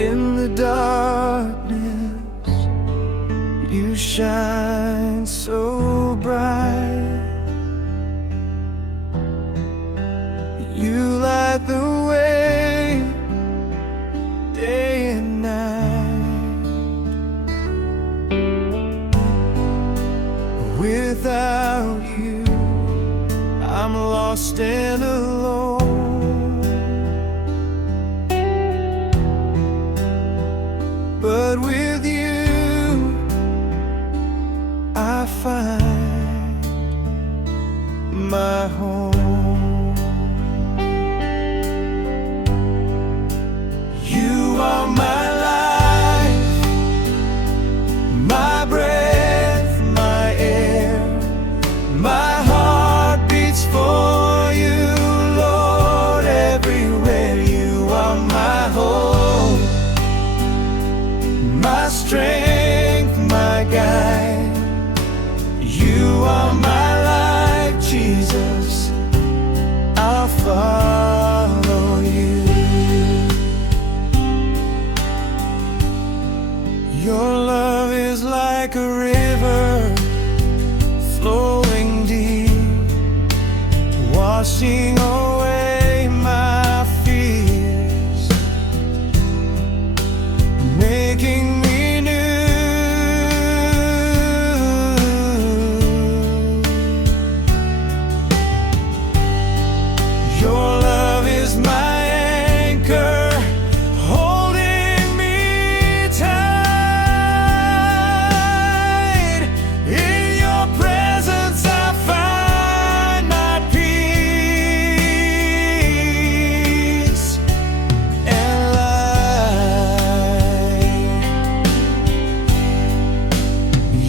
In the darkness, you shine so bright. You light the way, day and night. Without you, I'm lost and alone. But with you, I find my home. You are my life, my breath, my air. My heart beats for you, Lord, everywhere. You are my hope, my strength, my guide. You are my life, Jesus, I'll follow you. Your love is like a river flowing deep, washing away my fears, making me new. Your love is my anchor, holding me tight. In your presence I find my peace and light.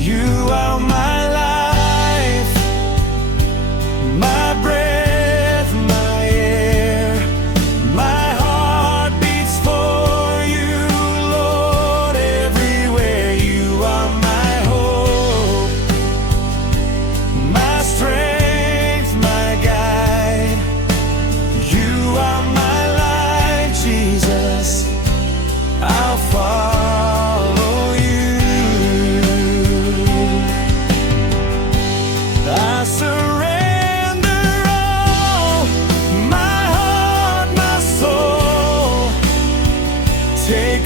You are my life, my breath, my air. My heart beats for you, Lord, everywhere. You are my hope, my strength, my guide. You are my life, Jesus, I'll follow you. I surrender all, my heart, my soul. Take